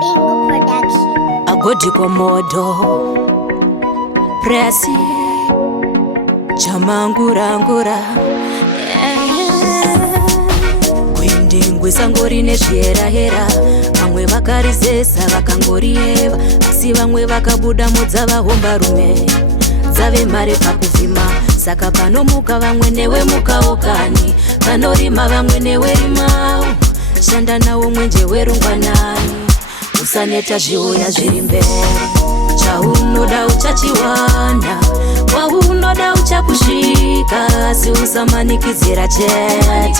Bingo Production. Agodi Komodo Presi Chamangurangura Kwindingwi sangori nezvierahera. Vamwe vakarizesa vakangorieva, asi vamwe vakabuda mudza vahomba rume dzave mari pakuvhima. Saka panomuka vamwe newe mukawo kani, panorima vamwe newe rimawo. Shanda nawo mwenje werungwanani, usaneta zviuya zviri mberi. Chaunoda uchachiwana, waunoda uchakusvika, asi usamanikidzira chete.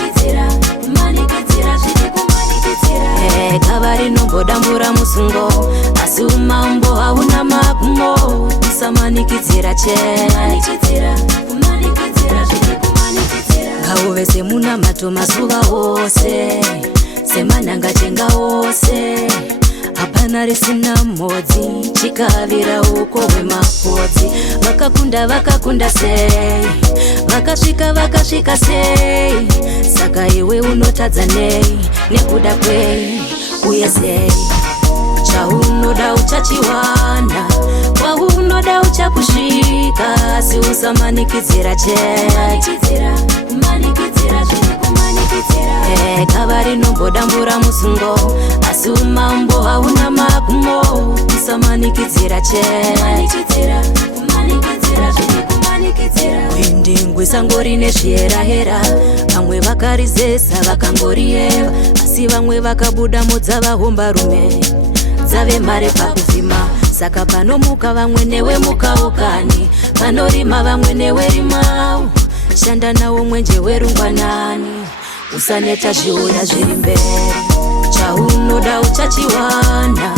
Gava rinombodambura musungo, asi umambo hauna magumo. Usamanikidzira chete. Ngauve semunamato mazuva ose, semanangatenga ose. Hapana risina modzi, chikavira uko wemapodzi. Vakakunda sei, vakasvika sei. Saka iwe unotadza nei, nekuda kwei uye sei. Chaunoda uchachiwana, waunoda uchakusvika, asi usamanikidzira chete. Gava rinombodambura musungo, asi umambo hauna magumo. Usamanikidzira chete. Kwindingwi sangori nezvierahera. Vamwe vakarizesa vakangorieva, asi vamwe vakabuda mudza vahomba rume dzave mari pakuvhima. Saka panomuka vamwe newe mukawo kani, panorima vamwe newe rimawo. Shanda nawo mwenje werungwanani, usaneta zviuya zviri mberi. Chaunoda uchachiwana,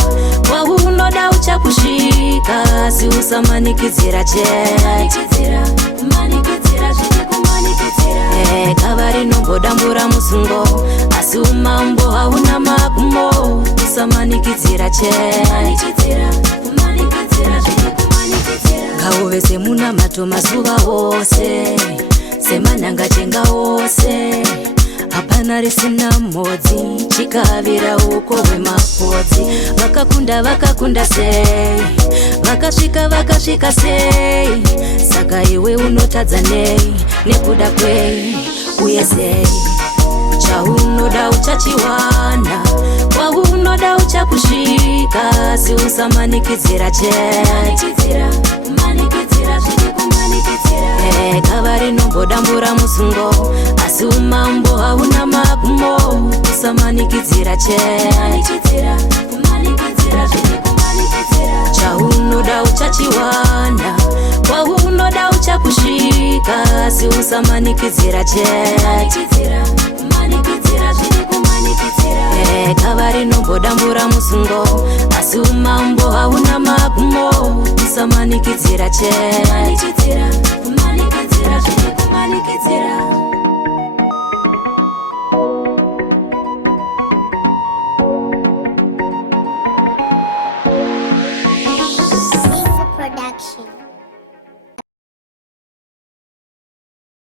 waunoda uchakusvika, asi usamanikidzira chete. Gava rinombodambura musungo, asi umambo hauna magumo. Usamanikidzira chete. Ngauve semunamato mazuva ose, semanangatenga ose. Hapana risina modzi, chikavira uko wemapodzi. Vakakunda sei, vakasvika sei. Saka iwe unotadza nei, nekuda kwei uye sei. Chaunoda uchachiwana, waunoda uchakusvika, asi usamanikidzira chete. Gava rinombodambura musungo, asi umambo hauna magumo. Usamanikidzira chete. Chaunoda uchachiwana, waunoda uchakusvika, asi usamanikidzira chete. Gava rinombodambura musungo, asi umambo hauna magumo. Usamanikidzira chete.